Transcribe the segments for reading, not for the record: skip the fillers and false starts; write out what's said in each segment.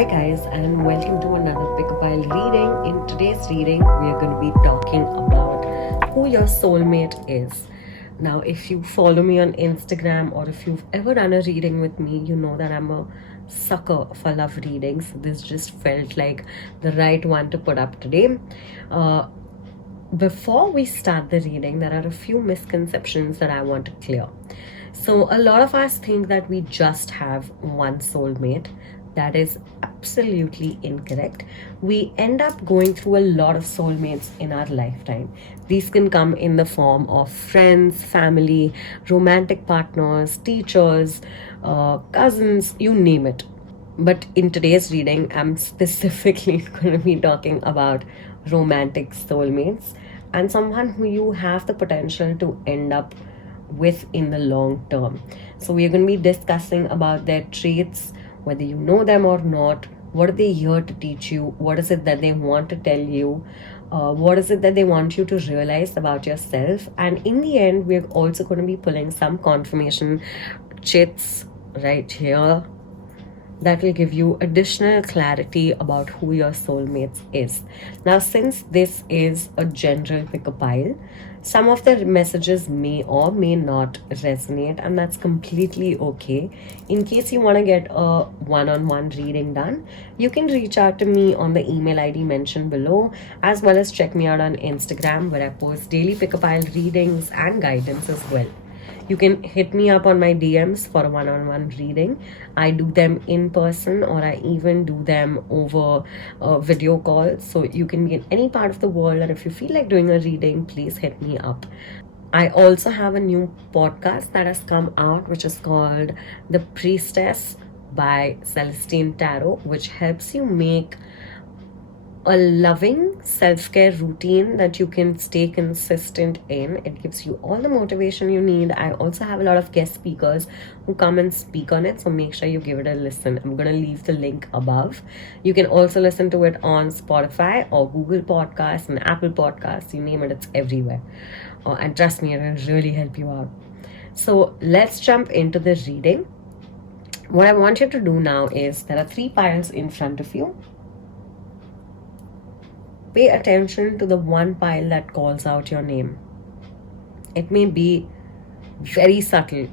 Hi guys, and welcome to another Pick a Pile reading. In today's reading, we are going to be talking about who your soulmate is. Now, if you follow me on Instagram or if you've ever done a reading with me, you know that I'm a sucker for love readings. This just felt like the right one to put up today. Before we start the reading, there are a few misconceptions that I want to clear. So, a lot of us think that we just have one soulmate. That is absolutely incorrect. We end up going through a lot of soulmates in our lifetime. These can come in the form of friends, family, romantic partners, teachers, cousins, you name it. But in today's reading, I'm specifically going to be talking about romantic soulmates and someone who you have the potential to end up with in the long term. So we are going to be discussing about their traits, whether you know them or not. What are they here to teach you? What is it that they want to tell you? What is it that they want you to realize about yourself? And in the end, we're also going to be pulling some confirmation chits right here that will give you additional clarity about who your soulmate is. Now, since this is a general pick a pile, some of the messages may or may not resonate, and that's completely okay. In case you want to get a one-on-one reading done, you can reach out to me on the email ID mentioned below, as well as check me out on Instagram, where I post daily pick a pile readings and guidance as well. You can hit me up on my DMs for a one-on-one reading. I do them in person, or I even do them over a video call. So you can be in any part of the world, and if you feel like doing a reading, please hit me up. I also have a new podcast that has come out, which is called The Priestess by Celestine Tarot, which helps you make a loving self-care routine that you can stay consistent in. It gives you all the motivation you need. I also have a lot of guest speakers who come and speak on it, so make sure you give it a listen. I'm going to leave the link above. You can also listen to it on Spotify or Google Podcasts and Apple Podcasts, you name it, it's everywhere. And trust me, it will really help you out. So let's jump into the reading. What I want you to do now is, there are 3 piles in front of you. Pay attention to the one pile that calls out your name. It may be very subtle.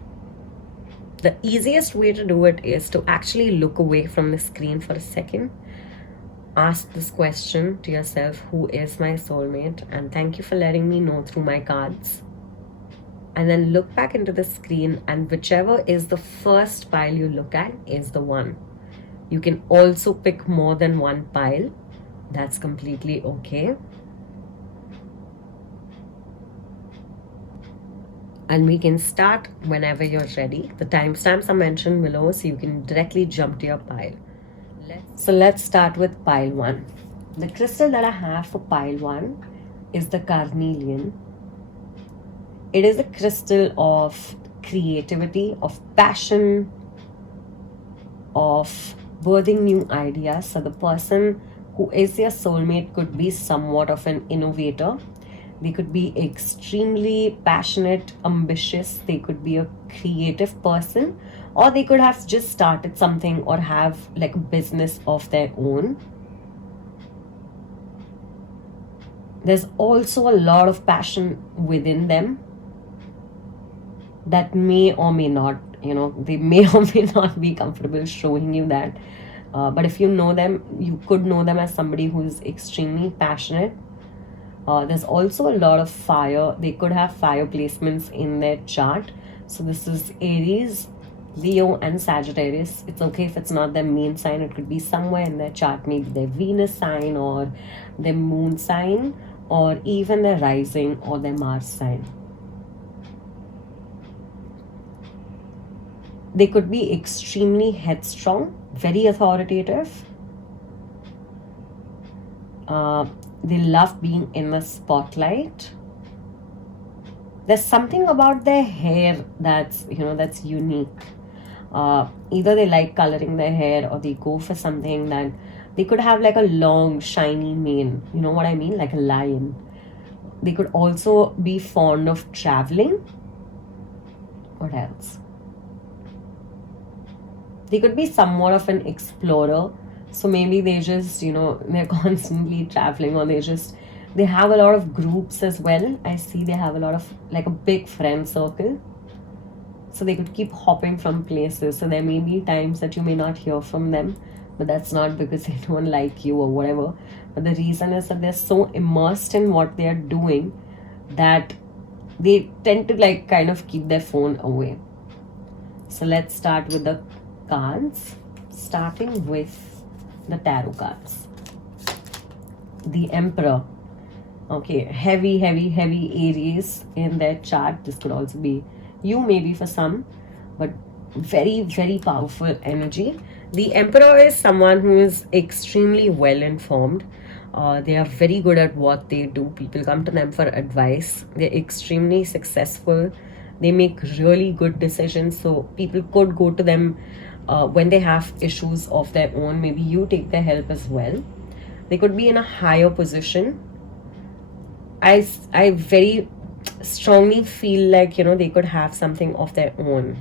The easiest way to do it is to actually look away from the screen for a second. Ask this question to yourself: who is my soulmate? And thank you for letting me know through my cards. And then look back into the screen, and whichever is the first pile you look at is the one. You can also pick more than one pile. That's completely okay. And we can start whenever you're ready. The timestamps are mentioned below, so you can directly jump to your pile. So let's start with pile 1. The crystal that I have for pile 1 is the carnelian. It is a crystal of creativity, of passion, of birthing new ideas. So the person who is your soulmate could be somewhat of an innovator. They could be extremely passionate, ambitious. They could be a creative person, or they could have just started something or have like a business of their own. There's also a lot of passion within them that may or may not, they may or may not be comfortable showing you that. But if you know them, you could know them as somebody who is extremely passionate. There's also a lot of fire. They could have fire placements in their chart. So this is Aries, Leo, and Sagittarius. It's okay if it's not their main sign. It could be somewhere in their chart, maybe their Venus sign or their moon sign, or even their rising or their Mars sign. They could be extremely headstrong, very authoritative. They love being in the spotlight. There's something about their hair that's unique. Either they like coloring their hair, or they go for something that they could have like a long, shiny mane. You know what I mean? Like a lion. They could also be fond of traveling. What else? They could be somewhat of an explorer. So maybe they just, they're constantly traveling, or they have a lot of groups as well. I see they have a lot of, like, a big friend circle. So they could keep hopping from places. So there may be times that you may not hear from them, but that's not because they don't like you or whatever. But the reason is that they're so immersed in what they are doing that they tend to, like, kind of keep their phone away. So let's start with the cards, starting with the tarot cards. The Emperor. Okay, heavy Aries in their chart. This could also be you, maybe, for some, but very powerful energy. The Emperor is someone who is extremely well informed. They are very good at what they do. People come to them for advice. They're extremely successful. They make really good decisions. So people could go to them when they have issues of their own. Maybe you take their help as well. They could be in a higher position. I very strongly feel like, they could have something of their own.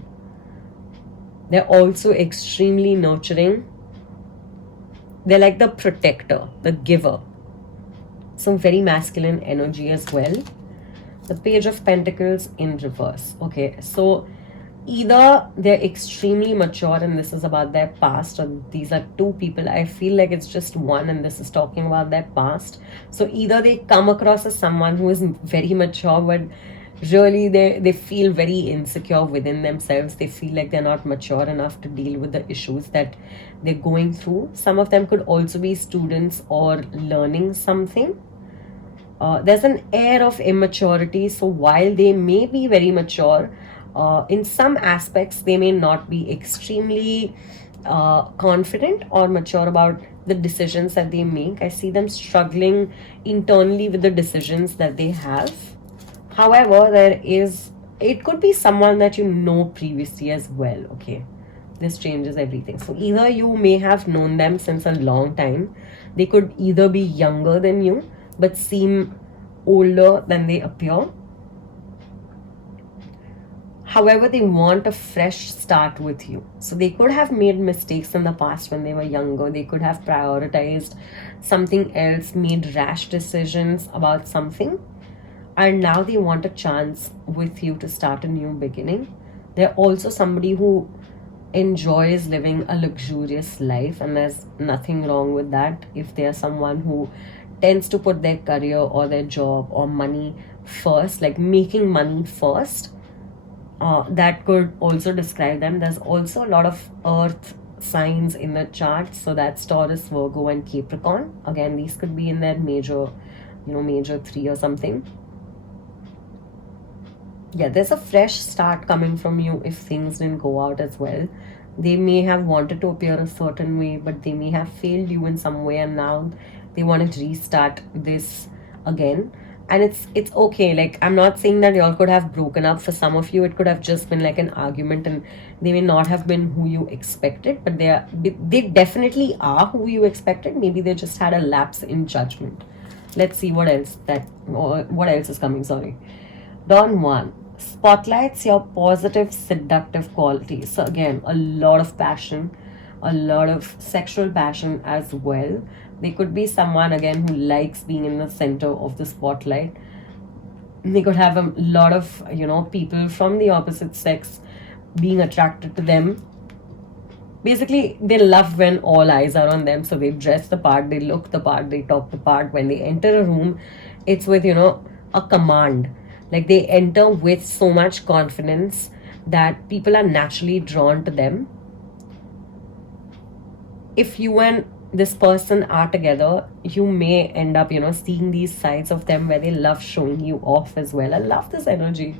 They're also extremely nurturing. They're like the protector, the giver. Some very masculine energy as well. The Page of Pentacles in reverse. Okay, so either they're extremely mature and this is about their past, or these are two people. I feel like it's just one and this is talking about their past. So either they come across as someone who is very mature, but really they feel very insecure within themselves. They feel like they're not mature enough to deal with the issues that they're going through. Some of them could also be students or learning something. There's an air of immaturity. So while they may be very mature, in some aspects they may not be extremely confident or mature about the decisions that they make. I see them struggling internally with the decisions that they have. However, it could be someone that you know previously as well. Okay, this changes everything. So either you may have known them since a long time. They could either be younger than you but seem older than they appear. However, they want a fresh start with you. So they could have made mistakes in the past when they were younger. They could have prioritized something else, made rash decisions about something, and now they want a chance with you to start a new beginning. They're also somebody who enjoys living a luxurious life, and there's nothing wrong with that. If they're someone who tends to put their career or their job or money first, like making money first, that could also describe them. There's also a lot of earth signs in the chart, so that's Taurus, Virgo, and Capricorn. Again, these could be in their major 3 or something. Yeah, there's a fresh start coming from you if things didn't go out as well. They may have wanted to appear a certain way, but they may have failed you in some way, and now they want to restart this again. And it's okay. Like, I'm not saying that y'all could have broken up. For some of you, it could have just been like an argument, and they may not have been who you expected, but they definitely are who you expected. Maybe they just had a lapse in judgment. Let's see what else is coming. Sorry. Dawn 1 spotlights your positive seductive qualities. So again, a lot of passion, a lot of sexual passion as well. They could be someone, again, who likes being in the center of the spotlight. They could have a lot of people from the opposite sex being attracted to them. Basically, they love when all eyes are on them. So they dress the part, they look the part, they talk the part. When they enter a room, it's with a command. Like, they enter with so much confidence that people are naturally drawn to them. If you and this person are together, you may end up seeing these sides of them where they love showing you off as well. I love this energy.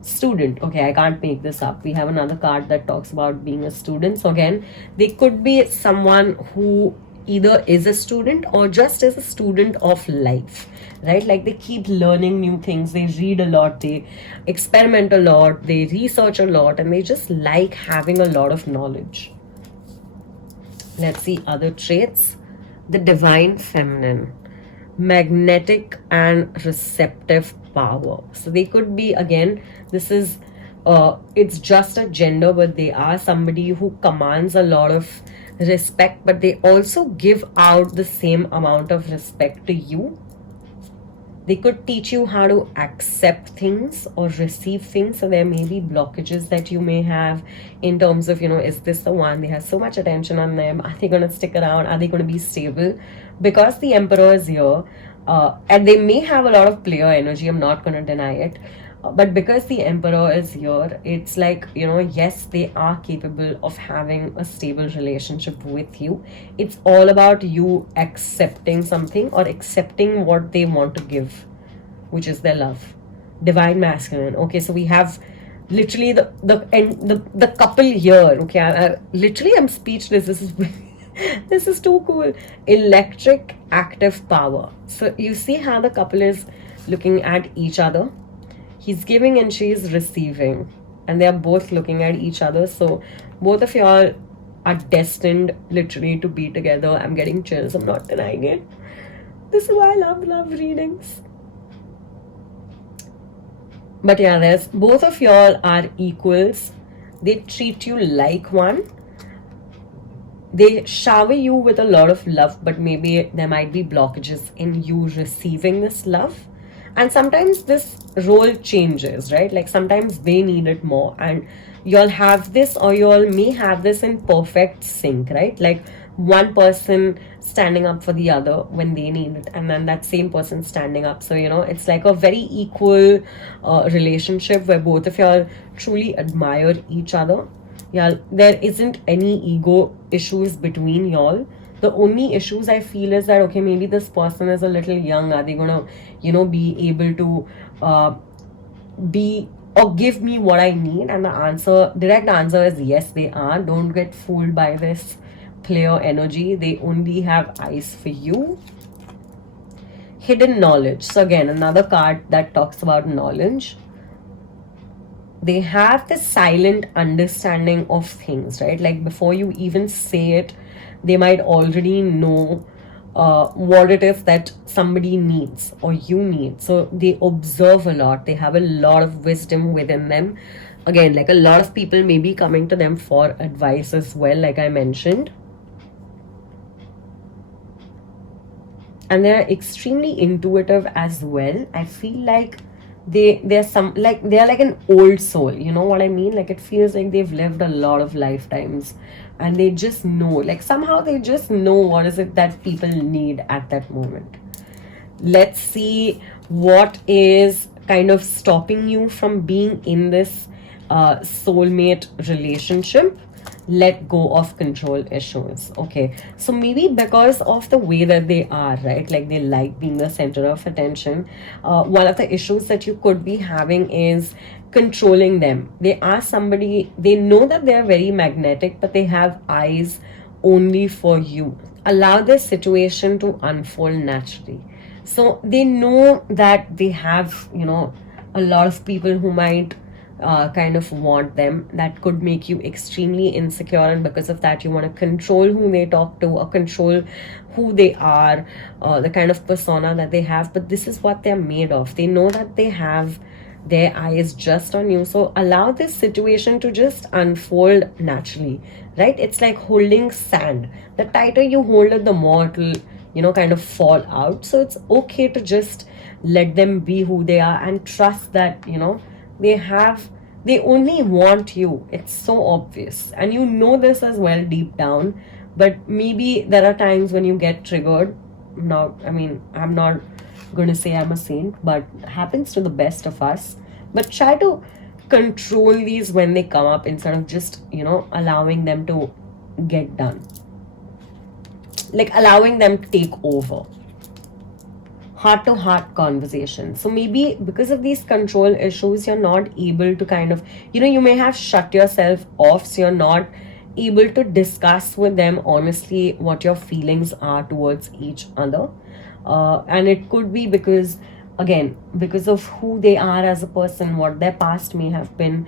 Student. Okay, I can't make this up. We have another card that talks about being a student. So again, they could be someone who either is a student or just is a student of life, right? Like, they keep learning new things, they read a lot, they experiment a lot, they research a lot, and they just like having a lot of knowledge. Let's see other traits. The Divine Feminine, magnetic and receptive power. So they could be, again, this is it's just a gender, but they are somebody who commands a lot of respect, but they also give out the same amount of respect to you. They could teach you how to accept things or receive things. So there may be blockages that you may have in terms of, is this the one? They have so much attention on them. Are they going to stick around? Are they going to be stable? Because the Emperor is here, and they may have a lot of player energy. I'm not going to deny it. But because the Emperor is here, it's like, yes, they are capable of having a stable relationship with you. It's all about you accepting something or accepting what they want to give, which is their love. Divine masculine. Okay, so we have literally the couple here. Okay, literally I'm speechless. This is this is too cool. Electric active power. So you see how the couple is looking at each other. He's giving and she's receiving, and they are both looking at each other. So both of y'all are destined literally to be together. I'm getting chills. I'm not denying it. This is why I love readings. But yeah, there's both of y'all are equals. They treat you like one. They shower you with a lot of love, but maybe there might be blockages in you receiving this love. And sometimes this role changes, right? Like sometimes they need it more, and you'll have this, or you'll may have this in perfect sync, right? Like one person standing up for the other when they need it, and then that same person standing up. So it's like a very equal relationship where both of y'all truly admire each other. Yeah, there isn't any ego issues between y'all. The only issues I feel is that, okay, maybe this person is a little young. Are they gonna, be able to be or give me what I need? And the direct answer is yes, they are. Don't get fooled by this player energy. They only have eyes for you. Hidden knowledge. So again, another card that talks about knowledge. They have the silent understanding of things, right? Like before you even say it, they might already know what it is that somebody needs or you need. So they observe a lot. They have a lot of wisdom within them. Again, like a lot of people may be coming to them for advice as well, like I mentioned. And they're extremely intuitive as well. I feel like they're like an old soul, you know what I mean? Like it feels like they've lived a lot of lifetimes, and they just know, like somehow they just know what is it that people need at that moment. Let's see what is kind of stopping you from being in this soulmate relationship. Let go of control issues. Okay, so maybe because of the way that they are, right, like they like being the center of attention. One of the issues that you could be having is controlling them. They are somebody, they know that they're very magnetic, but they have eyes only for you. Allow this situation to unfold naturally. So they know that they have, a lot of people who might kind of want them. That could make you extremely insecure, and because of that you want to control who they talk to or control who they are, the kind of persona that they have. But this is what they're made of. They know that they have their eyes just on you. So allow this situation to just unfold naturally, right? It's like holding sand. The tighter you hold it, the more it'll kind of fall out. So it's okay to just let them be who they are and trust that they only want you. It's so obvious, and you know this as well deep down. But maybe there are times when you get triggered. Now, I mean, I'm not going to say I'm a saint, but happens to the best of us. But try to control these when they come up instead of just allowing them to get done, like allowing them to take over. Heart-to-heart conversation. So maybe because of these control issues, you're not able to kind of, you may have shut yourself off, so you're not able to discuss with them honestly what your feelings are towards each other. And it could be because, again, because of who they are as a person, what their past may have been.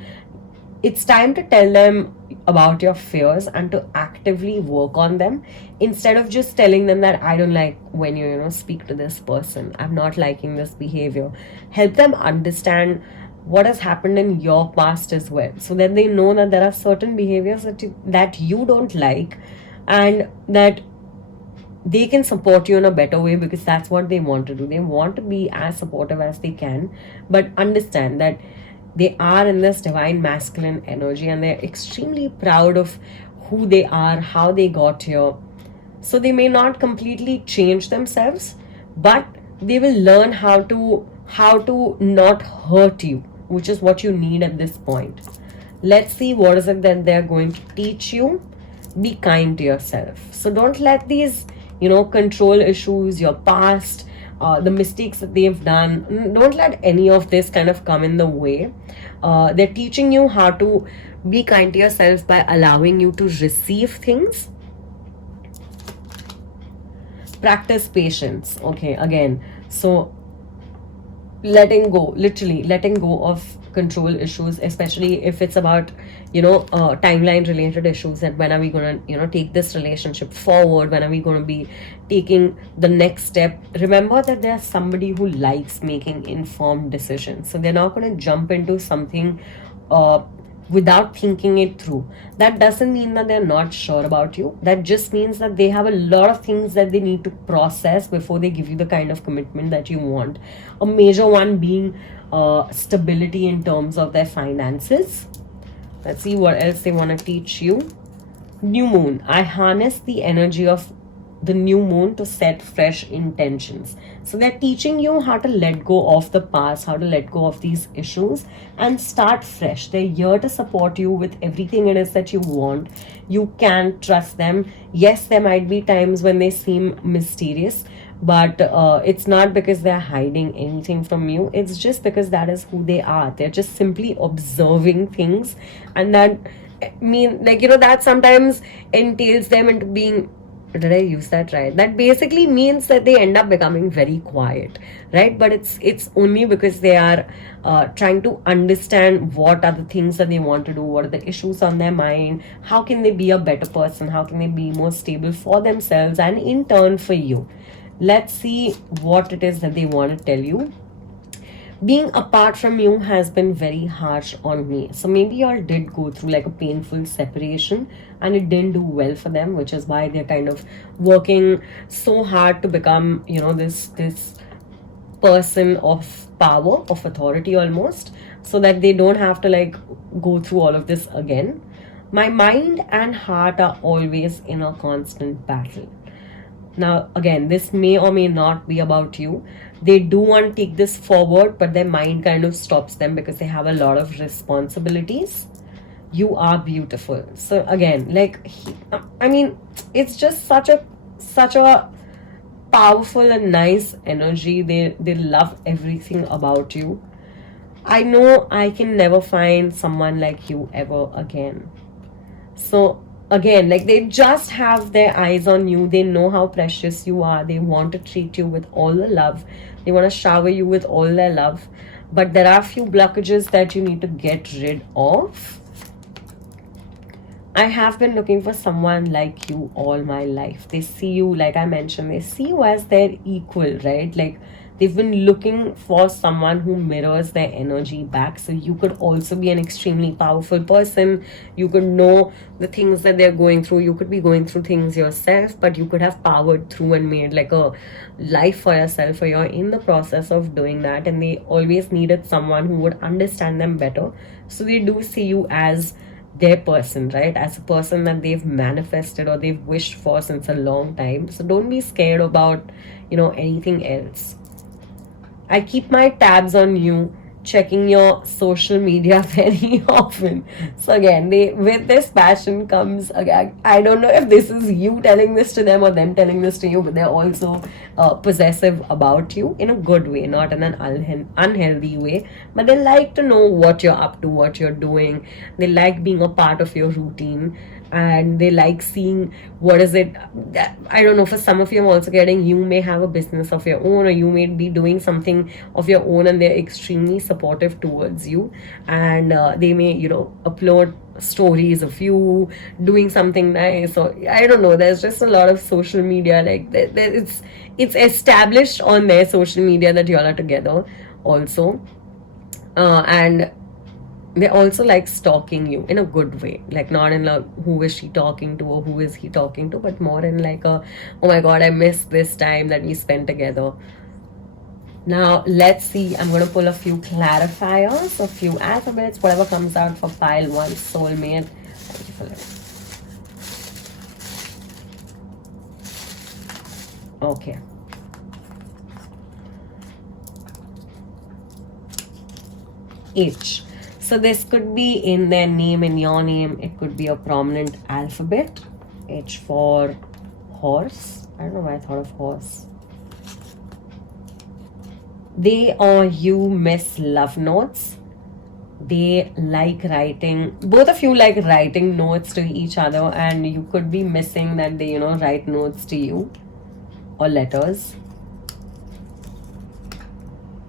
It's time to tell them about your fears and to actively work on them, instead of just telling them that I don't like when you speak to this person, I'm not liking this behavior. Help them understand what has happened in your past as well, so that they know that there are certain behaviors that you don't like, and that they can support you in a better way, because that's what they want to do. They want to be as supportive as they can, but understand that they are in this divine masculine energy and they're extremely proud of who they are, how they got here. So they may not completely change themselves, but they will learn how to not hurt you, which is what you need at this point. Let's see what is it that they're going to teach you. Be kind to yourself. So don't let these, control issues, your past, the mistakes that they've done, don't let any of this kind of come in the way. They're teaching you how to be kind to yourself by allowing you to receive things. Practice patience. Okay, again, so literally letting go of control issues, especially if it's about timeline related issues, that when are we going to take this relationship forward, when are we going to be taking the next step. Remember that there's somebody who likes making informed decisions, so they're not going to jump into something without thinking it through. That doesn't mean that they're not sure about you. That just means that they have a lot of things that they need to process before they give you the kind of commitment that you want. A major one being stability in terms of their finances. Let's see what else they want to teach you. New moon. I harness the energy of the new moon to set fresh intentions. So they're teaching you how to let go of the past, how to let go of these issues and start fresh. They're here to support you with everything it is that you want. You can trust them. Yes, there might be times when they seem mysterious, but it's not because they're hiding anything from you. It's just because that is who they are. They're just simply observing things, and that that sometimes entails them into being, did I use that right? That basically means that they end up becoming very quiet, right? But it's only because they are trying to understand what are the things that they want to do, what are the issues on their mind, how can they be a better person, how can they be more stable for themselves and in turn for you. Let's see what it is that they want to tell you. Being apart from you has been very harsh on me. So maybe y'all did go through like a painful separation and it didn't do well for them, which is why they're kind of working so hard to become, this person of power, of authority almost, so that they don't have to like go through all of this again. My mind and heart are always in a constant battle. Now, again, this may or may not be about you. They do want to take this forward, but their mind kind of stops them because they have a lot of responsibilities. You are beautiful. So again, it's just such a powerful and nice energy. They love everything about you. I know I can never find someone like you ever again. So again, like, they just have their eyes on you. They know how precious you are. They want to treat you with all the love. They want to shower you with all their love. But there are a few blockages that you need to get rid of. I have been looking for someone like you all my life. They see you, like I mentioned, they see you as their equal, right? Like, they've been looking for someone who mirrors their energy back. So you could also be an extremely powerful person. You could know the things that they're going through. You could be going through things yourself, but you could have powered through and made like a life for yourself, or you're in the process of doing that. And they always needed someone who would understand them better. So they do see you as their person, right? As a person that they've manifested or they've wished for since a long time. So don't be scared about, anything else. I keep my tabs on you, checking your social media very often. So again, with this passion comes, again, I don't know if this is you telling this to them or them telling this to you, but they're also possessive about you in a good way, not in an unhealthy way. But they like to know what you're up to, what you're doing. They like being a part of your routine. And they like seeing what is it that, I don't know, for some of you I'm also getting, you may have a business of your own, or you may be doing something of your own, and they're extremely supportive towards you. And they may upload stories of you doing something nice, or I don't know, there's just a lot of social media, like it's established on their social media that you all are together also. And They also like stalking you in a good way, like not in a who is she talking to or who is he talking to, but more in like a, oh my god, I missed this time that we spent together. Now let's see, I'm going to pull a few clarifiers, a few alphabets, whatever comes out for pile 1, soulmate. Thank you for listening. Okay. H. So this could be in their name, in your name. It could be a prominent alphabet. H for horse. I don't know why I thought of horse. They or you miss love notes. They like writing. Both of you like writing notes to each other, and you could be missing that they, write notes to you or letters.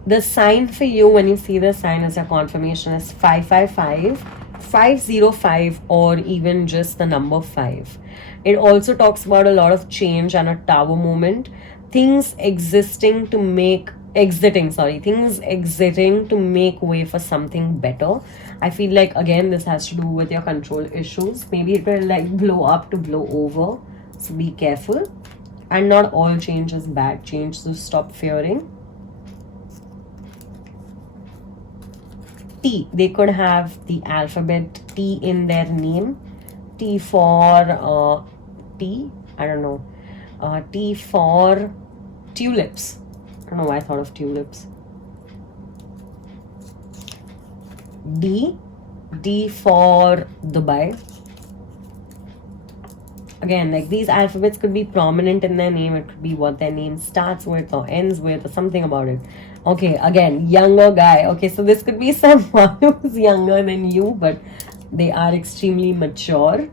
The sign for you, when you see the sign as a confirmation, is 555, 505, or even just the number 5. It also talks about a lot of change and a tower movement. Things exiting to make way for something better. I feel like, again, this has to do with your control issues. Maybe it will like blow up to blow over. So be careful. And not all change is bad change, so stop fearing. T. They could have the alphabet T in their name. T for T. I don't know. T for tulips. I don't know why I thought of tulips. D. D for Dubai. Again, like these alphabets could be prominent in their name. It could be what their name starts with or ends with or something about it. Okay, again, younger guy. Okay, so this could be someone who's younger than you, but they are extremely mature.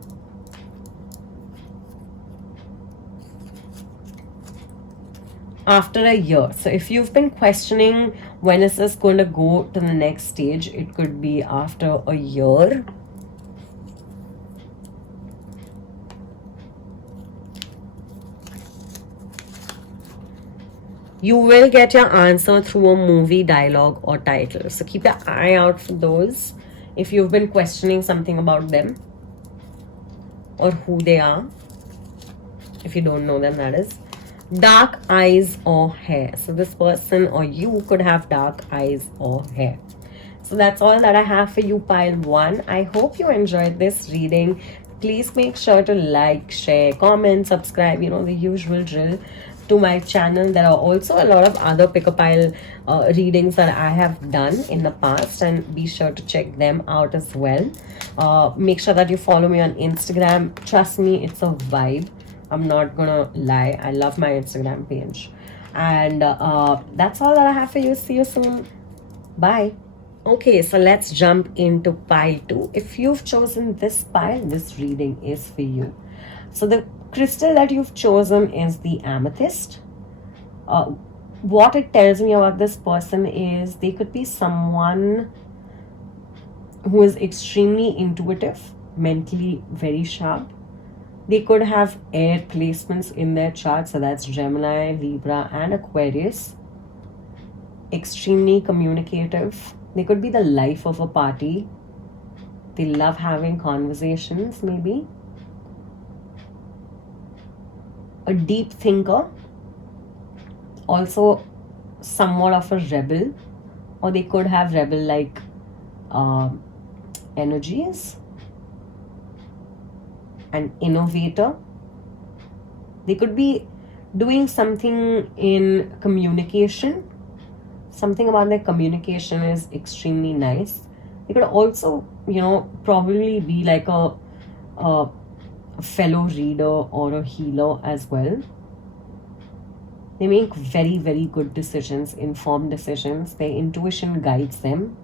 After a year. So if you've been questioning when is this going to go to the next stage, it could be after a year. You will get your answer through a movie, dialogue, or title. So keep your eye out for those if you've been questioning something about them or who they are. If you don't know them, that is. Dark eyes or hair. So this person or you could have dark eyes or hair. So that's all that I have for you, pile 1. I hope you enjoyed this reading. Please make sure to like, share, comment, subscribe, the usual drill to my channel. There are also a lot of other pick a pile readings that I have done in the past, and be sure to check them out as well. Make sure that you follow me on Instagram. Trust me, it's a vibe. I'm not gonna lie, I love my Instagram page. And that's all that I have for you. See you soon. Bye. Okay, so let's jump into pile 2. If you've chosen this pile, this reading is for you. So the crystal that you've chosen is the amethyst. What it tells me about this person is they could be someone who is extremely intuitive, mentally very sharp. They could have air placements in their chart, so that's Gemini, Libra, and Aquarius. Extremely communicative. They could be the life of a party. They love having conversations, maybe. A deep thinker. Also somewhat of a rebel. Or they could have rebel-like energies. An innovator. They could be doing something in communication. Something about their communication is extremely nice. They could also, probably be like a fellow reader or a healer as well. They make very, very good decisions, informed decisions. Their intuition guides them,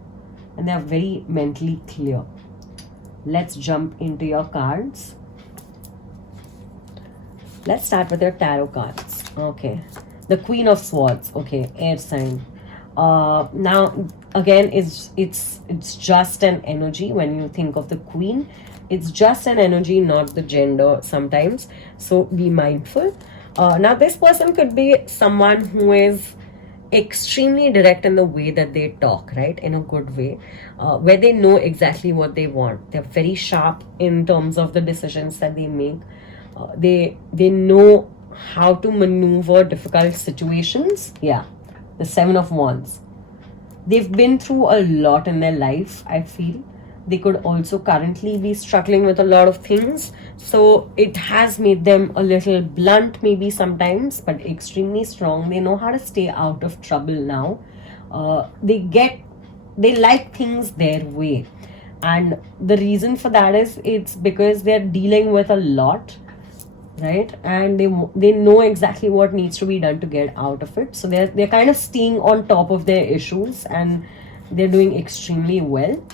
and they are very mentally clear. Let's jump into your cards. Let's start with your tarot cards. Okay, the Queen of Swords. Okay, air sign. Now again, it's just an energy. When you think of the Queen, it's just an energy, not the gender sometimes. So be mindful. Now this person could be someone who is extremely direct in the way that they talk, right? In a good way, where they know exactly what they want. They're very sharp in terms of the decisions that they make. They know how to maneuver difficult situations. Yeah, the Seven of Wands. They've been through a lot in their life, I feel. They could also currently be struggling with a lot of things. So it has made them a little blunt, maybe sometimes, but extremely strong. They know how to stay out of trouble now. They like things their way. And the reason for that is it's because they're dealing with a lot, right? And they know exactly what needs to be done to get out of it. So they're kind of staying on top of their issues, and they're doing extremely well.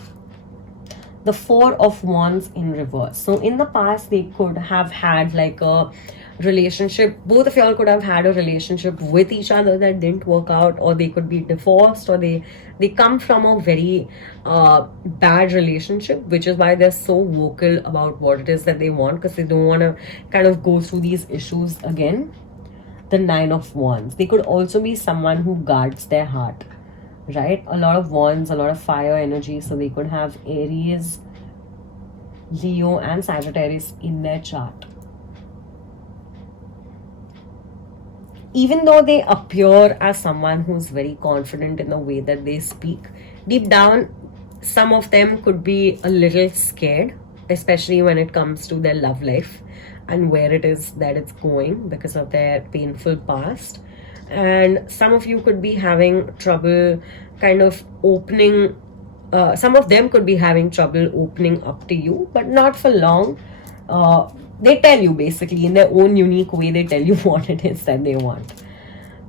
The Four of Wands in reverse. So in the past, they could have had like a relationship. Both of y'all could have had a relationship with each other that didn't work out, or they could be divorced, or they come from a very bad relationship, which is why they're so vocal about what it is that they want, because they don't want to kind of go through these issues again. The Nine of Wands. They could also be someone who guards their heart, right? A lot of wands, a lot of fire energy. So they could have Aries, Leo, and Sagittarius in their chart. Even though they appear as someone who's very confident in the way that they speak, deep down, some of them could be a little scared, especially when it comes to their love life and where it is that it's going because of their painful past. And some of you could be having trouble kind of opening, some of them could be having trouble opening up to you, but not for long. They tell you basically in their own unique way, they tell you what it is that they want.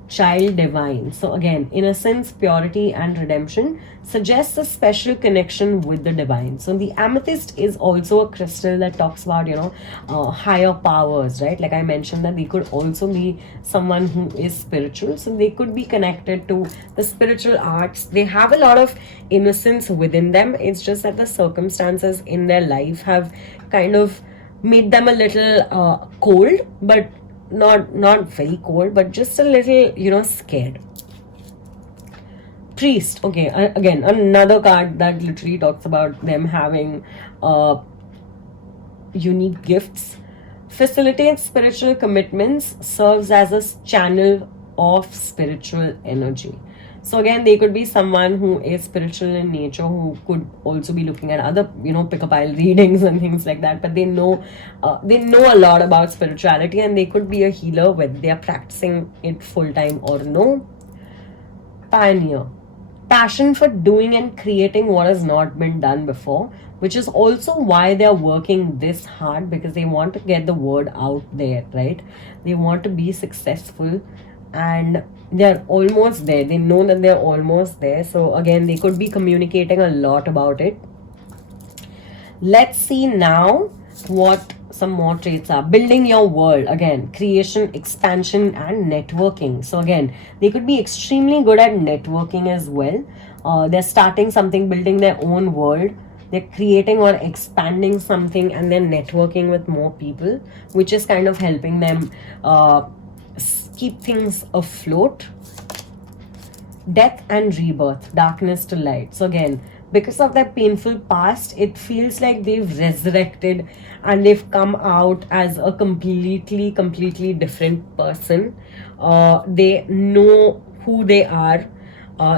Child divine. So again, innocence, purity, and redemption suggests a special connection with the divine. So the amethyst is also a crystal that talks about, higher powers, right? Like I mentioned, that they could also be someone who is spiritual. So they could be connected to the spiritual arts. They have a lot of innocence within them. It's just that the circumstances in their life have kind of made them a little cold, but not very cold, but just a little, scared. Priest. Okay, again, another card that literally talks about them having unique gifts. Facilitates spiritual commitments, serves as a channel of spiritual energy. So again, they could be someone who is spiritual in nature, who could also be looking at other, pick-a-pile readings and things like that. But they know a lot about spirituality, and they could be a healer, whether they are practicing it full-time or no. Pioneer. Passion for doing and creating what has not been done before, which is also why they're working this hard, because they want to get the word out there, right? They want to be successful, and they're almost there. They know that they're almost there. So again, they could be communicating a lot about it. Let's see now what some more traits are. Building your world. Again, creation, expansion, and networking. So again, they could be extremely good at networking as well. They're starting something, building their own world. They're creating or expanding something, and they're networking with more people, which is kind of helping them keep things afloat. Death and rebirth, darkness to light. So again, because of that painful past, it feels like they've resurrected and they've come out as a completely different person. They know who they are.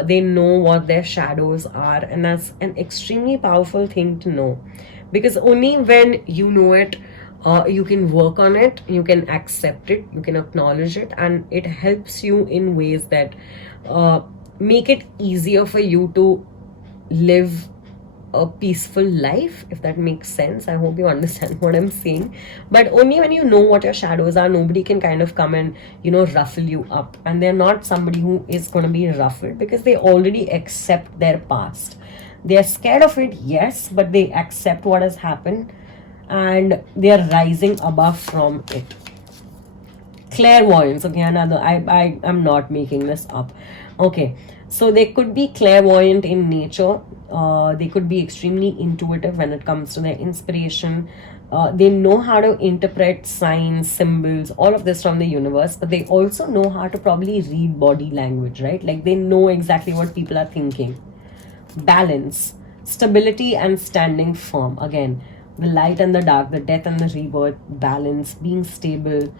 They know what their shadows are, and that's an extremely powerful thing to know, because only when you know it, you can work on it, you can accept it, you can acknowledge it, and it helps you in ways that make it easier for you to live a peaceful life, if that makes sense. I hope you understand what I'm saying. But only when you know what your shadows are, nobody can kind of come and ruffle you up. And they're not somebody who is going to be ruffled, because they already accept their past. They're scared of it, yes, but they accept what has happened, and they are rising above from it. Clairvoyance. Okay, another, I'm not making this up. Okay, So they could be clairvoyant in nature. They could be extremely intuitive when it comes to their inspiration. They know how to interpret signs, symbols, all of this from the universe, but they also know how to probably read body language, right? Like they know exactly what people are thinking. Balance, stability, and standing firm. Again, the light and the dark, the death and the rebirth, balance, being stable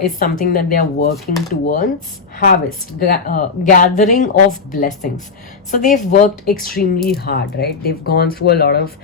is something that they are working towards. Harvest, gathering of blessings. So they've worked extremely hard, right? They've gone through a lot of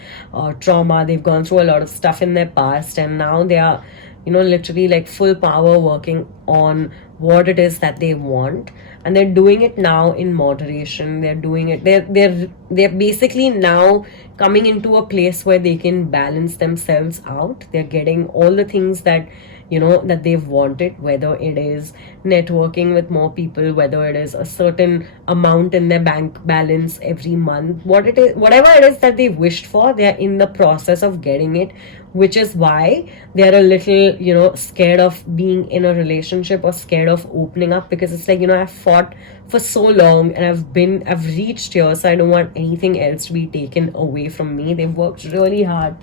trauma, they've gone through a lot of stuff in their past, and now they are, literally like full power working on what it is that they want, and they're doing it now in moderation. They're doing it, they're basically now coming into a place where they can balance themselves out. They're getting all the things that that they've wanted, whether it is networking with more people, whether it is a certain amount in their bank balance every month, whatever it is that they wished for, they're in the process of getting it, which is why they're a little scared of being in a relationship or scared of opening up, because it's like, I've fought for so long and I've reached here, so I don't want anything else to be taken away from me. They've worked really hard.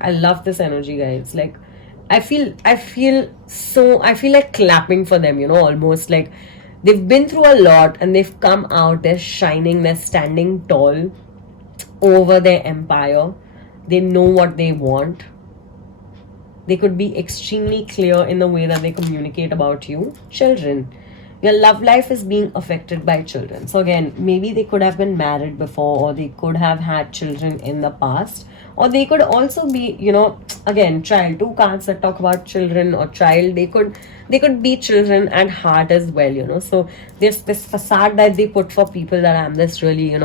I love this energy, guys. Like I feel like clapping for them, almost like they've been through a lot and they've come out, they're shining, they're standing tall over their empire. They know what they want. They could be extremely clear in the way that they communicate about you. Children. Your love life is being affected by children. So again, maybe they could have been married before, or they could have had children in the past, or they could also be, again, child. Two cards that talk about children or child. They could be children at heart as well. So there's this facade that they put for people that I'm this really,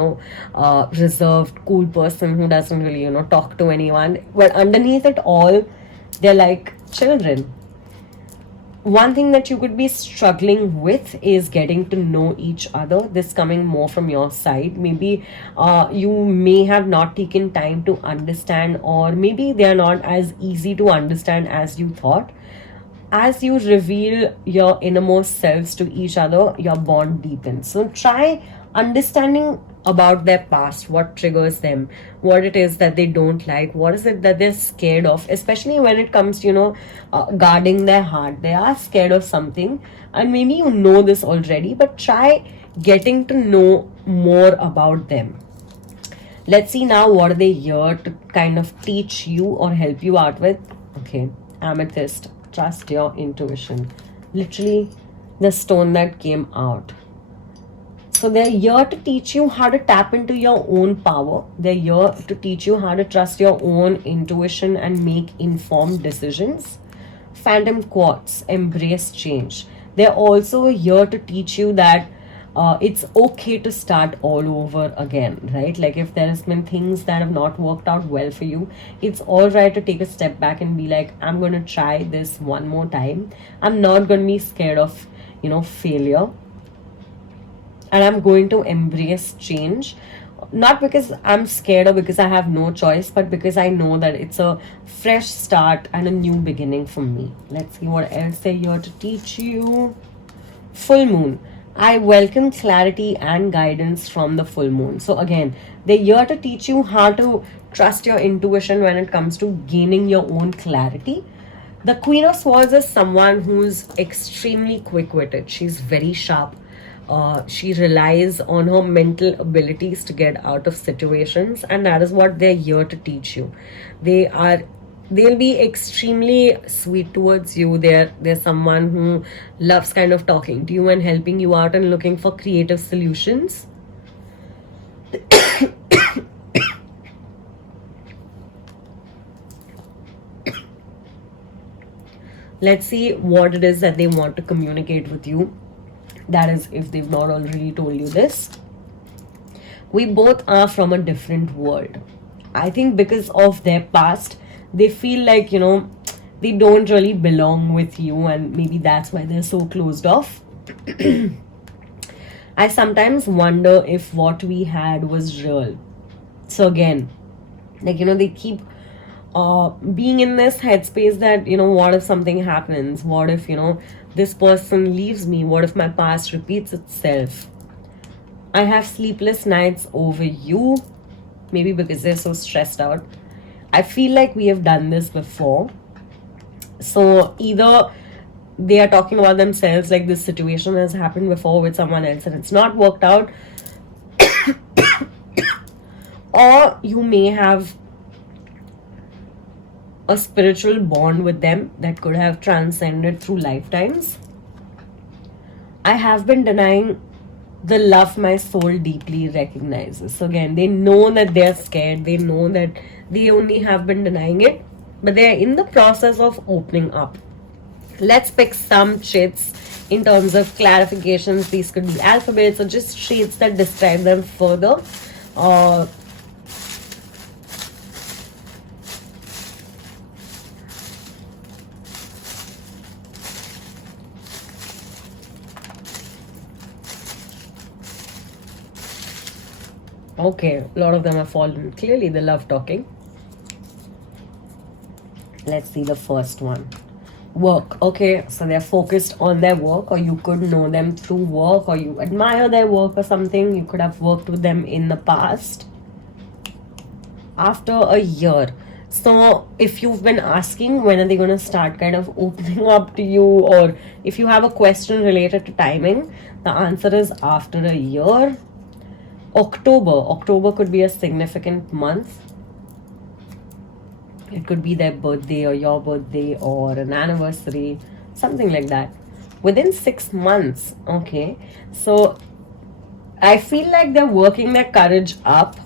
reserved, cool person who doesn't really, talk to anyone. But underneath it all, they're like children. One thing that you could be struggling with is getting to know each other. This coming more from your side. Maybe you may have not taken time to understand, or maybe they are not as easy to understand as you thought. As you reveal your innermost selves to each other, your bond deepens. So try understanding about their past, what triggers them, what it is that they don't like, what is it that they're scared of, especially when it comes to guarding their heart. They are scared of something, and maybe you know this already, but try getting to know more about them. Let's see now what are they here to kind of teach you or help you out with. Okay, amethyst, trust your intuition. Literally the stone that came out. So they're here to teach you how to tap into your own power. They're here to teach you how to trust your own intuition and make informed decisions. Phantom quartz, embrace change. They're also here to teach you that it's okay to start all over again, right? Like if there has been things that have not worked out well for you, it's all right to take a step back and be like, I'm going to try this one more time. I'm not going to be scared of, failure. And I'm going to embrace change, not because I'm scared or because I have no choice, but because I know that it's a fresh start and a new beginning for me. Let's see what else they're here to teach you. Full moon. I welcome clarity and guidance from the full moon. So again, they're here to teach you how to trust your intuition when it comes to gaining your own clarity. The Queen of Swords is someone who's extremely quick-witted. She's very sharp. She relies on her mental abilities to get out of situations, and that is what they're here to teach you. They'll be extremely sweet towards you. They're someone who loves kind of talking to you and helping you out and looking for creative solutions. Let's see what it is that they want to communicate with you. That is, if they've not already told you this. We both are from a different world. I think because of their past, they feel like, they don't really belong with you, and maybe that's why they're so closed off. I sometimes wonder if what we had was real. So again, like, they keep being in this headspace that, what if something happens? What if, this person leaves me? What if my past repeats itself? I have sleepless nights over you, maybe because they're so stressed out. I feel like we have done this before. So either they are talking about themselves, like this situation has happened before with someone else and it's not worked out, or you may have a spiritual bond with them that could have transcended through lifetimes. I have been denying the love my soul deeply recognizes. So again, they know that they're scared, they know that they only have been denying it, but they're in the process of opening up. Let's pick some shades in terms of clarifications. These could be alphabets or just shades that describe them further. Okay, a lot of them have fallen. Clearly, they love talking. Let's see the first one. Work. Okay, so they're focused on their work, or you could know them through work, or you admire their work or something. You could have worked with them in the past. After a year. So if you've been asking when are they going to start kind of opening up to you, or if you have a question related to timing, the answer is after a year. October could be a significant month. It could be their birthday or your birthday or an anniversary, something like that. Within 6 months. Okay, so I feel like they're working their courage up,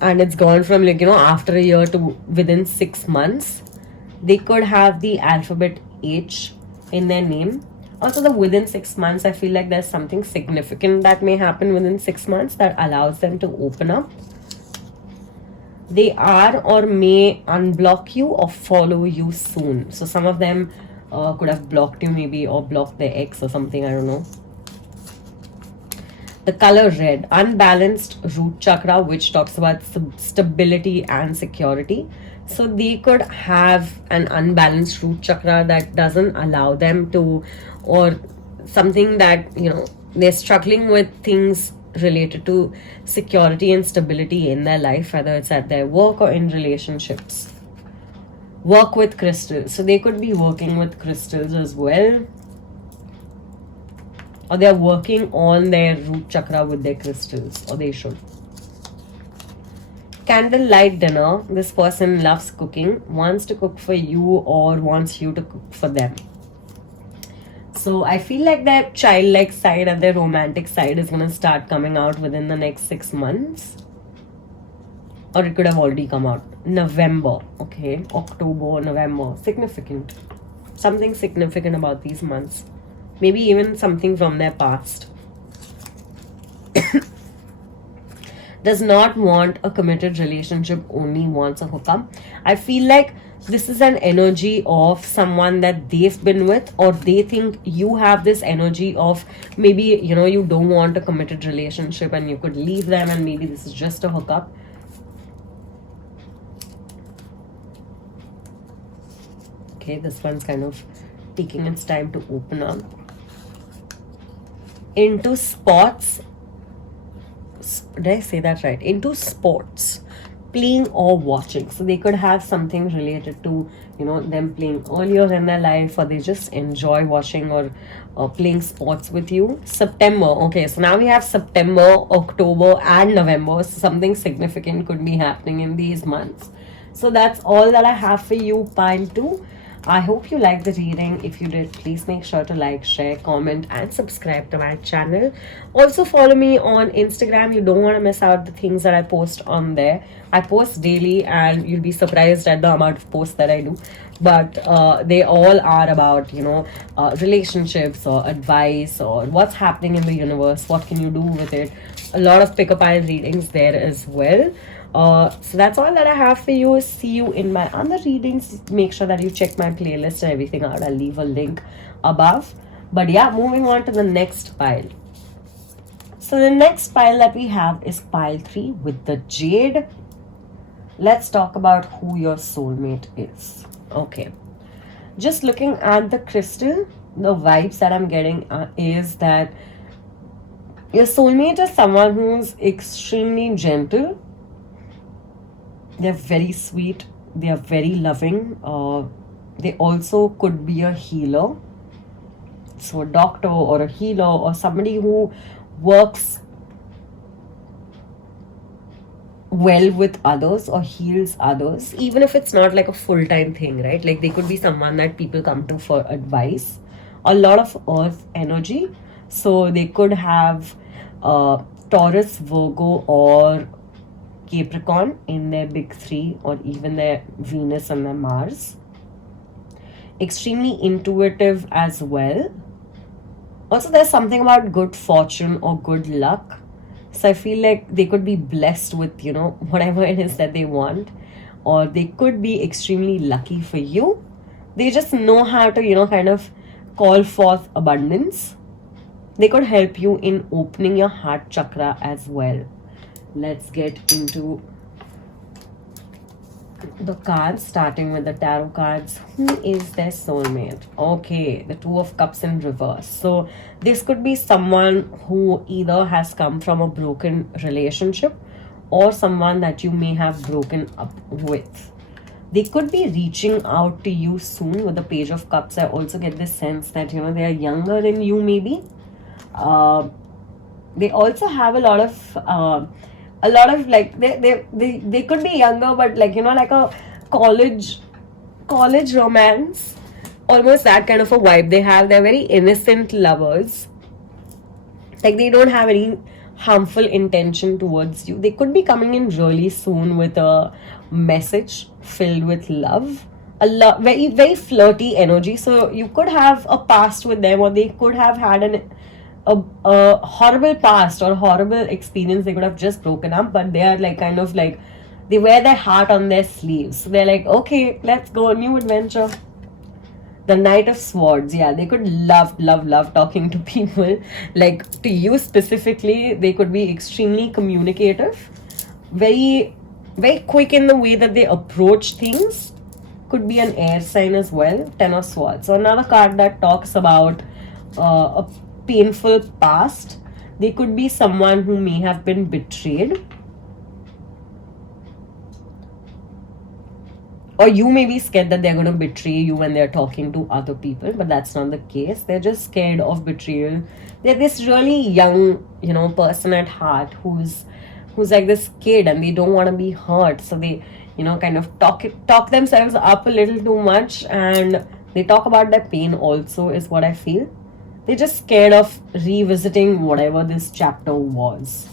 and it's gone from, like, after a year to within 6 months. They could have the alphabet H in their name. Also, the within 6 months, I feel like there's something significant that may happen within 6 months that allows them to open up. They are or may unblock you or follow you soon. So some of them could have blocked you maybe, or blocked their ex or something, I don't know. The color red, unbalanced root chakra, which talks about stability and security. So they could have an unbalanced root chakra that doesn't allow them to, or something that, they're struggling with things related to security and stability in their life, whether it's at their work or in relationships. Work with crystals. So they could be working with crystals as well, or they're working on their root chakra with their crystals, or they should. Candlelight dinner. This person loves cooking, wants to cook for you or wants you to cook for them. So I feel like their childlike side and their romantic side is going to start coming out within the next 6 months. Or it could have already come out. November. Okay. October, November. Significant. Something significant about these months. Maybe even something from their past. Does not want a committed relationship, only wants a hookup. I feel like this is an energy of someone that they've been with, or they think you have this energy of maybe, you don't want a committed relationship and you could leave them, and maybe this is just a hookup. Okay, this one's kind of taking its time to open up. Into sports. Did I say that right? Into sports. Playing or watching. So they could have something related to, them playing earlier in their life, or they just enjoy watching or playing sports with you. September. Okay, so now we have September, October, and November. So something significant could be happening in these months. So that's all that I have for you, pile 2. I hope you liked the reading. If you did, please make sure to like, share, comment, and subscribe to my channel. Also follow me on Instagram. You don't want to miss out the things that I post on there. I post daily, and you'll be surprised at the amount of posts that I do. But they all are about, relationships or advice or what's happening in the universe. What can you do with it? A lot of pick-up line readings there as well. So that's all that I have for you. See you in my other readings. Make sure that you check my playlist and everything out. I'll leave a link above. But yeah, moving on to the next pile. So the next pile that we have is pile 3 with the jade. Let's talk about who your soulmate is. Okay, just looking at the crystal, the vibes that I'm getting is that Your soulmate is someone who's extremely gentle. They're very sweet. They are very loving. They also could be a healer. So a doctor or a healer or somebody who works well with others or heals others, even if it's not like a full-time thing, right? Like they could be someone that people come to for advice. A lot of earth energy. So they could have Taurus, Virgo, or Capricorn in their big three, or even their Venus and their Mars. Extremely intuitive as well. Also, there's something about good fortune or good luck. So I feel like they could be blessed with, whatever it is that they want, or they could be extremely lucky for you. They just know how to, kind of call forth abundance. They could help you in opening your heart chakra as well. Let's get into the cards, starting with the tarot cards. Who is their soulmate? Okay, the Two of Cups in reverse. So this could be someone who either has come from a broken relationship or someone that you may have broken up with. They could be reaching out to you soon. With the Page of Cups, I also get this sense that they are younger than you, maybe. They also have a lot of like they could be younger, but like like a college romance, almost that kind of a vibe they have. They're very innocent lovers. Like they don't have any harmful intention towards you. They could be coming in really soon with a message filled with love, a lot, very very flirty energy. So you could have a past with them, or they could have had a horrible past or horrible experience. They could have just broken up, but they are like kind of like they wear their heart on their sleeves. So they're like, okay, let's go, new adventure. The Knight of Swords, yeah, they could love talking to people. Like to you specifically, they could be extremely communicative, very very quick in the way that they approach things. Could be an air sign as well. Ten of Swords. So another card that talks about a painful past. They could be someone who may have been betrayed, or you may be scared that they're going to betray you when they're talking to other people, but that's not the case. They're just scared of betrayal. They're this really young person at heart who's like this kid, and they don't want to be hurt, so they kind of talk themselves up a little too much, and they talk about their pain also, is what I feel. They're just scared of revisiting whatever this chapter was.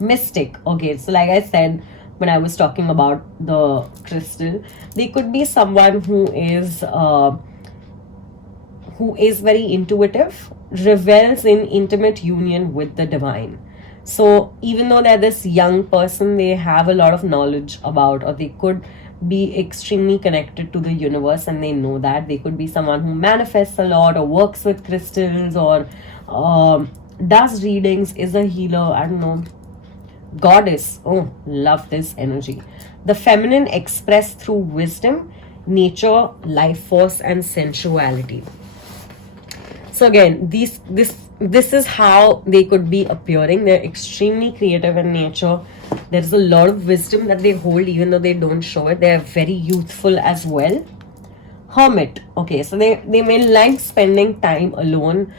Mystic. Okay, so like I said when I was talking about the crystal, they could be someone who is very intuitive, revels in intimate union with the divine. So even though they're this young person, they have a lot of knowledge about, or they could be extremely connected to the universe, and they know that. They could be someone who manifests a lot, or works with crystals, or does readings, is a healer. I don't know. Goddess. Oh, love this energy. The feminine expressed through wisdom, nature, life force, and sensuality. So again, this is how they could be appearing. They're extremely creative in nature. There's a lot of wisdom that they hold, even though they don't show it. They're very youthful as well. Hermit. Okay, so they may like spending time alone.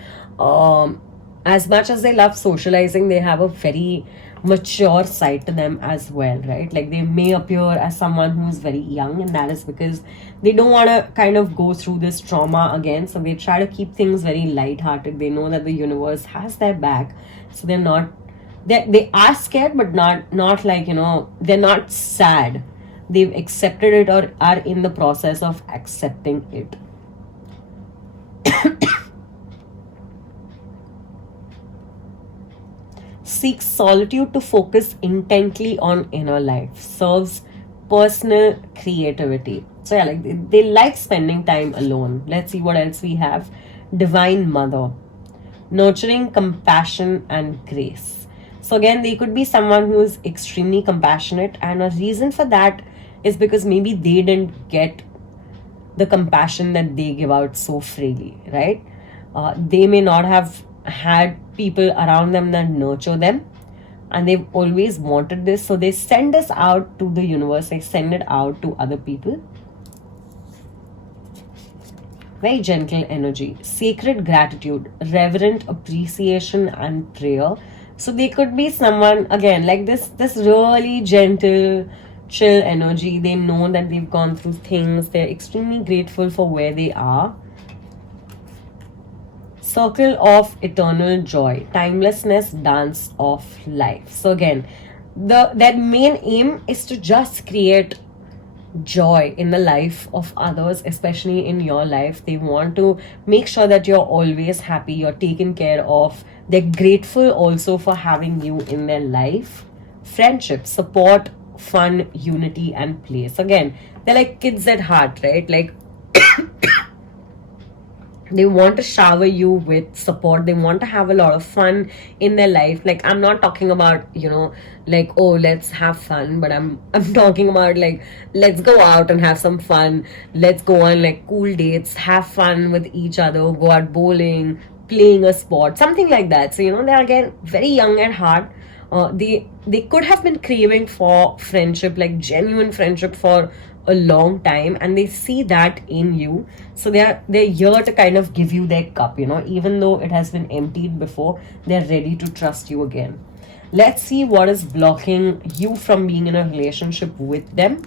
As much as they love socializing, they have a very mature side to them as well, right? Like they may appear as someone who's very young, and that is because they don't want to kind of go through this trauma again. So they try to keep things very lighthearted. They know that the universe has their back, so they are scared, but not like they're not sad. They've accepted it, or are in the process of accepting it. Seeks solitude to focus intently on inner life. Serves personal creativity. So yeah, like they like spending time alone. Let's see what else we have. Divine Mother. Nurturing compassion and grace. So again, they could be someone who is extremely compassionate, and a reason for that is because maybe they didn't get the compassion that they give out so freely, right? They may not have had people around them that nurture them, and they've always wanted this, so they send this out to the universe, they send it out to other people. Very gentle energy, sacred gratitude, reverent appreciation and prayer. So they could be someone, again, like this really gentle, chill energy. They know that they've gone through things, they're extremely grateful for where they are. Circle of eternal joy, timelessness, dance of life. So again, that main aim is to just create joy in the life of others, especially in your life. They want to make sure that you're always happy, you're taken care of. They're grateful also for having you in their life. Friendship, support, fun, unity, and play. So again, they're like kids at heart, right? Like they want to shower you with support, they want to have a lot of fun in their life. Like, I'm not talking about, like, oh, let's have fun, but I'm talking about, like, let's go out and have some fun, let's go on like cool dates, have fun with each other, go out bowling, playing a sport, something like that. So they're again very young at heart. They could have been craving for friendship, like genuine friendship, for a long time, and they see that in you. So they're here to kind of give you their cup, even though it has been emptied before. They're ready to trust you again. Let's see what is blocking you from being in a relationship with them.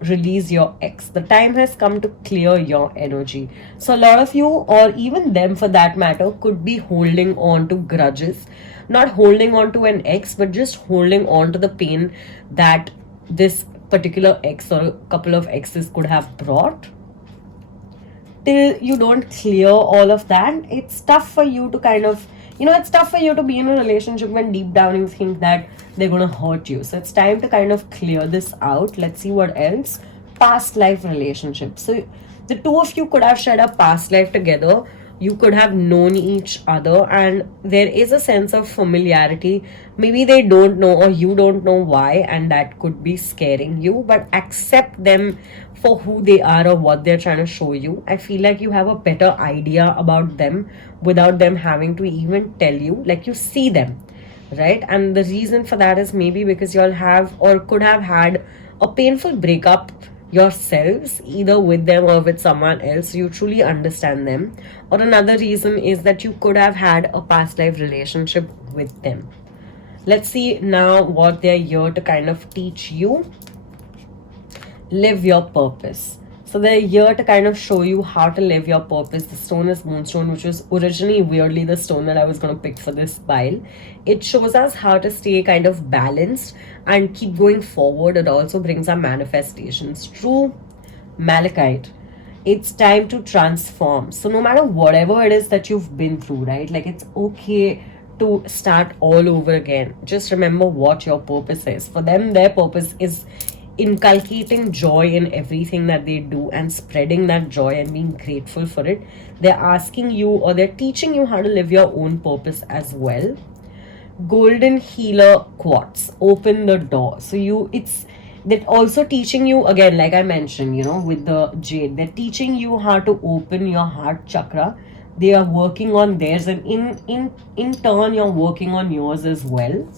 Release your ex. The time has come to clear your energy. So a lot of you, or even them for that matter, could be holding on to grudges. Not holding on to an ex, but just holding on to the pain that this particular ex or a couple of exes could have brought. Till you don't clear all of that, it's tough for you to kind of, it's tough for you to be in a relationship when deep down you think that they're gonna hurt you. So it's time to kind of clear this out. Let's see what else. Past life relationship. So the two of you could have shared a past life together. You could have known each other, and there is a sense of familiarity. Maybe they don't know, or you don't know why, and that could be scaring you, but accept them for who they are or what they're trying to show you. I feel like you have a better idea about them without them having to even tell you. Like, you see them, right? And the reason for that is maybe because y'all have or could have had a painful breakup yourselves, either with them or with someone else. You truly understand them. Or another reason is that you could have had a past life relationship with them. Let's see now what they're here to kind of teach you. Live your purpose. So they're here to kind of show you how to live your purpose. The stone is Moonstone, which was originally weirdly the stone that I was going to pick for this pile. It shows us how to stay kind of balanced and keep going forward. It also brings our manifestations. True Malachite. It's time to transform. So no matter whatever it is that you've been through, right? Like, it's okay to start all over again. Just remember what your purpose is. For them, their purpose is inculcating joy in everything that they do and spreading that joy and being grateful for it. They're asking you, or they're teaching you how to live your own purpose as well. Golden Healer Quartz, open the door. So it's that also teaching you, again, like I mentioned, with the jade, they're teaching you how to open your heart chakra. They are working on theirs, and in turn you're working on yours as well.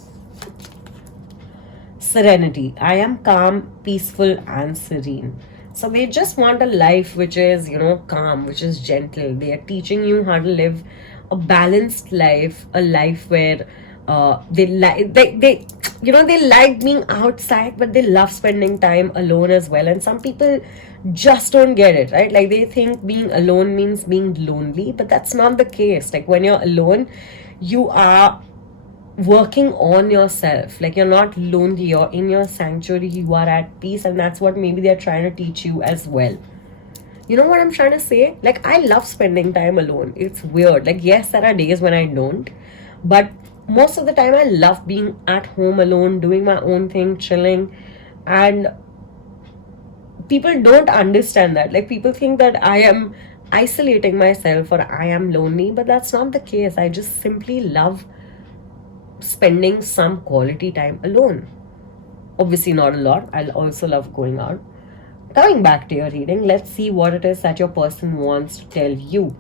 Serenity. I am calm, peaceful, and serene. So they just want a life which is, calm, which is gentle. They are teaching you how to live a balanced life, a life where they like being outside, but they love spending time alone as well. And some people just don't get it, right? Like, they think being alone means being lonely, but that's not the case. Like, when you're alone, you are working on yourself. Like, you're not lonely, you're in your sanctuary, you are at peace, and that's what maybe they're trying to teach you as well. You know what I'm trying to say? Like, I love spending time alone. It's weird. Like, yes, there are days when I don't, but most of the time I love being at home alone, doing my own thing, chilling. And people don't understand that. Like, people think that I am isolating myself or I am lonely, but that's not the case. I just simply love spending some quality time alone. Obviously not a lot. I'll also love going out. Coming back to your reading, let's see what it is that your person wants to tell you.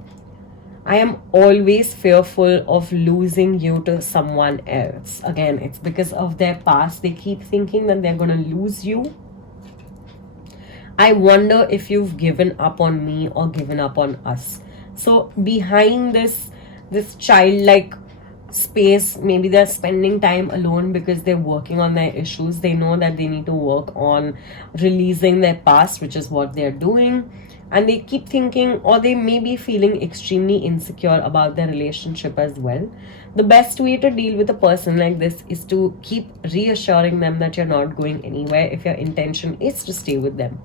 I am always fearful of losing you to someone else. Again, it's because of their past. They keep thinking that they're going to lose you. I wonder if you've given up on me or given up on us. So behind this childlike space, maybe they're spending time alone because they're working on their issues. They know that they need to work on releasing their past, which is what they're doing. And they keep thinking, or they may be feeling extremely insecure about their relationship as well. The best way to deal with a person like this is to keep reassuring them that you're not going anywhere if your intention is to stay with them.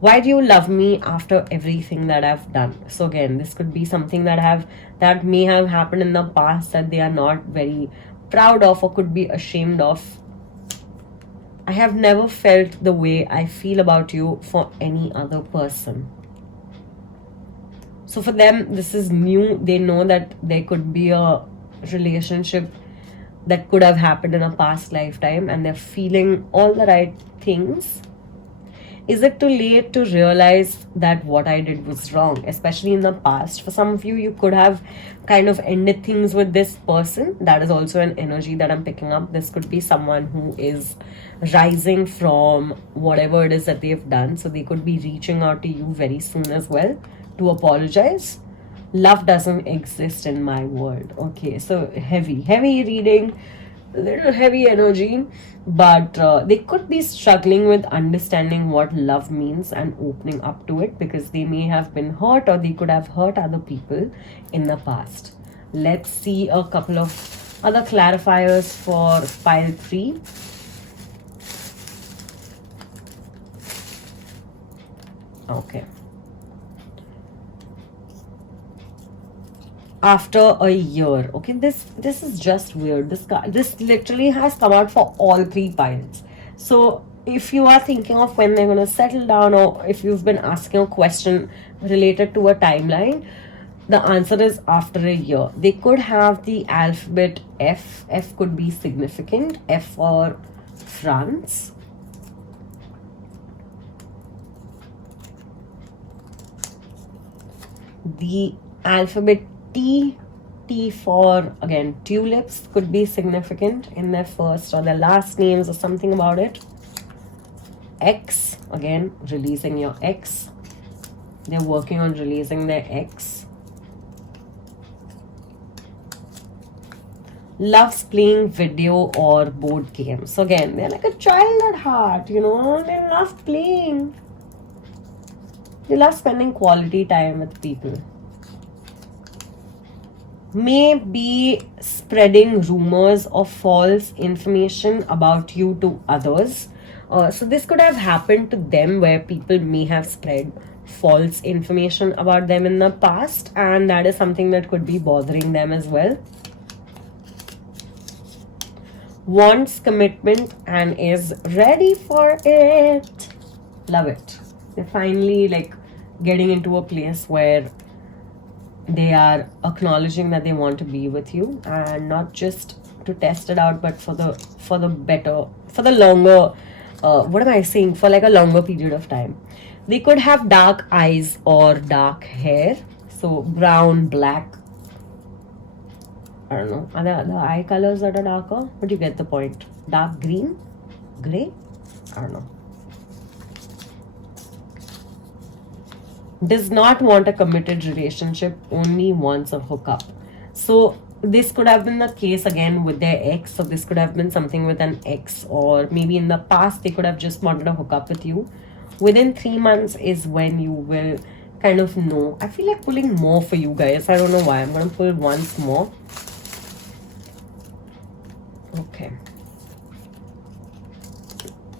Why do you love me after everything that I've done? So again, this could be something that may have happened in the past that they are not very proud of or could be ashamed of. I have never felt the way I feel about you for any other person. So for them, this is new. They know that there could be a relationship that could have happened in a past lifetime, and they're feeling all the right things. Is it too late to realize that what I did was wrong, especially in the past? For some of you, you could have kind of ended things with this person. That is also an energy that I'm picking up. This could be someone who is rising from whatever it is that they've done. So they could be reaching out to you very soon as well to apologize. Love doesn't exist in my world. Okay, so heavy reading, a little heavy energy, but they could be struggling with understanding what love means and opening up to it because they may have been hurt or they could have hurt other people in the past. Let's see a couple of other clarifiers for pile 3. Okay. After a year, okay, this is just weird. This literally has come out for all 3 piles. So if you are thinking of when they're going to settle down, or if you've been asking a question related to a timeline, the answer is after a year. They could have the alphabet F. F could be significant. F for France. The alphabet T. T for, again, tulips, could be significant in their first or their last names or something about it. X, again, releasing your ex. They're working on releasing their ex. Loves playing video or board games. So again, they're like a child at heart, you know, they love playing. They love spending quality time with people. May be spreading rumors or false information about you to others. So this could have happened to them where people may have spread false information about them in the past, and that is something that could be bothering them as well. Wants commitment and is ready for it. Love it. They're finally like getting into a place where they are acknowledging that they want to be with you, and not just to test it out, but for the better, for the longer, what am I saying, for like a longer period of time. They could have dark eyes or dark hair, so brown, black, I don't know, are there other eye colors that are darker, but you get the point. Dark green, gray, I don't know. Does not want a committed relationship, only wants a hookup. So this could have been the case again with their ex. So this could have been something with an ex, or maybe in the past they could have just wanted a hookup with you. Within 3 months is when you will kind of know. I feel like pulling more for you guys. I don't know why. I'm going to pull once more. Okay.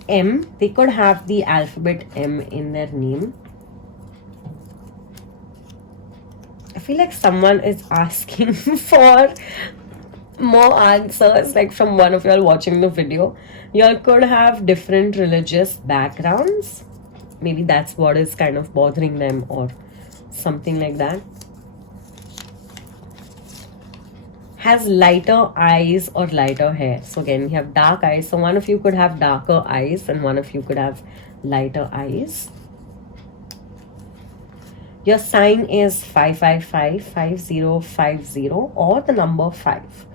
M. They could have the alphabet M in their name. I feel like someone is asking for more answers, like from one of y'all watching the video. Y'all could have different religious backgrounds. Maybe that's what is kind of bothering them or something like that. Has lighter eyes or lighter hair. So again, you have dark eyes. So one of you could have darker eyes and one of you could have lighter eyes. Your sign is 5555050 or the number 5,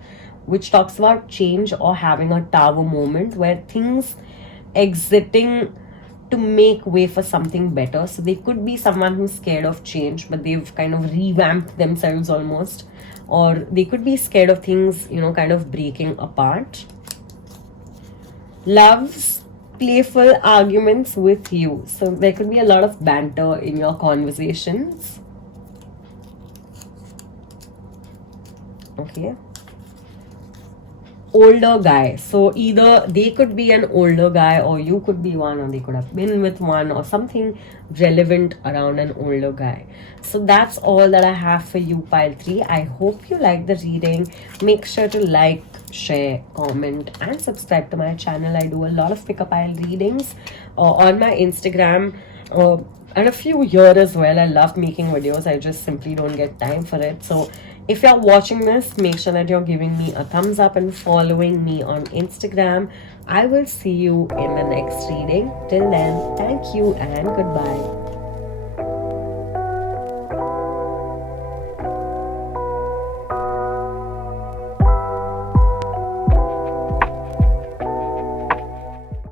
which talks about change or having a tower moment where things exiting to make way for something better. So they could be someone who's scared of change, but they've kind of revamped themselves almost. Or they could be scared of things, kind of breaking apart. Loves playful arguments with you. So there could be a lot of banter in your conversations. Okay. Older guy. So either they could be an older guy or you could be one, or they could have been with one, or something relevant around an older guy. So that's all that I have for you, pile 3. I hope you like the reading. Make sure to like, share, comment, and subscribe to my channel. I do a lot of pick a pile readings on my Instagram and a few here as well. I love making videos. I just simply don't get time for it. So if you're watching this, make sure that you're giving me a thumbs up and following me on Instagram. I will see you in the next reading. Till then, thank you and goodbye.